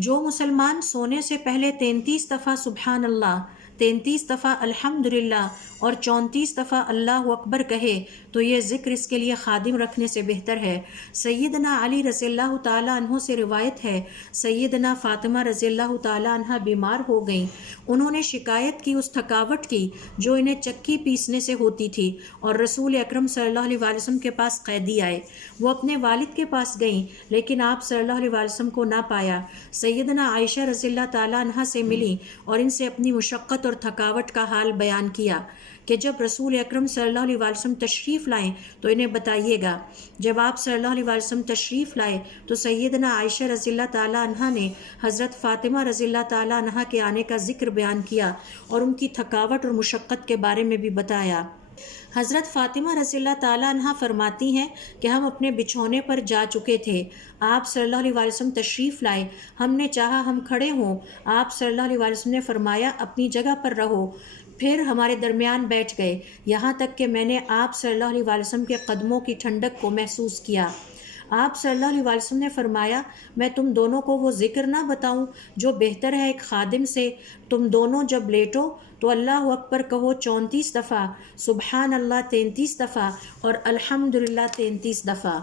جو مسلمان سونے سے پہلے 33 دفعہ سبحان اللہ، 33 دفعہ الحمدللہ اور 34 دفعہ اللہ اکبر کہے تو یہ ذکر اس کے لیے خادم رکھنے سے بہتر ہے۔ سیدنا علی رضی اللہ تعالیٰ عنہ سے روایت ہے، سیدنا فاطمہ رضی اللہ تعالیٰ عنہ بیمار ہو گئیں۔ انہوں نے شکایت کی اس تھکاوٹ کی جو انہیں چکی پیسنے سے ہوتی تھی، اور رسول اکرم صلی اللہ علیہ وسلم کے پاس قیدی آئے۔ وہ اپنے والد کے پاس گئیں لیکن آپ صلی اللہ علیہ وسلم کو نہ پایا۔ سیدنا عائشہ رضی اللہ تعالیٰ عنہ سے ملی اور ان سے اپنی مشقت اور تھکاوٹ کا حال بیان کیا کہ جب رسول اکرم صلی اللہ علیہ وسلم تشریف لائیں تو انہیں بتائیے گا۔ جب آپ صلی اللہ علیہ وسلم تشریف لائے تو سیدنا عائشہ رضی اللہ تعالیٰ عنہ نے حضرت فاطمہ رضی اللہ تعالیٰ عنہ کے آنے کا ذکر بیان کیا اور ان کی تھکاوٹ اور مشقت کے بارے میں بھی بتایا۔ حضرت فاطمہ رضی اللہ تعالیٰ عنہ فرماتی ہیں کہ ہم اپنے بچھونے پر جا چکے تھے، آپ صلی اللہ علیہ وسلم تشریف لائے، ہم نے چاہا ہم کھڑے ہوں، آپ صلی اللہ علیہ وسلم نے فرمایا اپنی جگہ پر رہو، پھر ہمارے درمیان بیٹھ گئے، یہاں تک کہ میں نے آپ صلی اللہ علیہ وسلم کے قدموں کی ٹھنڈک کو محسوس کیا۔ آپ صلی اللہ علیہ وسلم نے فرمایا میں تم دونوں کو وہ ذکر نہ بتاؤں جو بہتر ہے ایک خادم سے؟ تم دونوں جب لیٹو تو اللہ اکبر کہو 34 دفعہ، سبحان اللہ 33 دفعہ اور الحمدللہ 33 دفعہ۔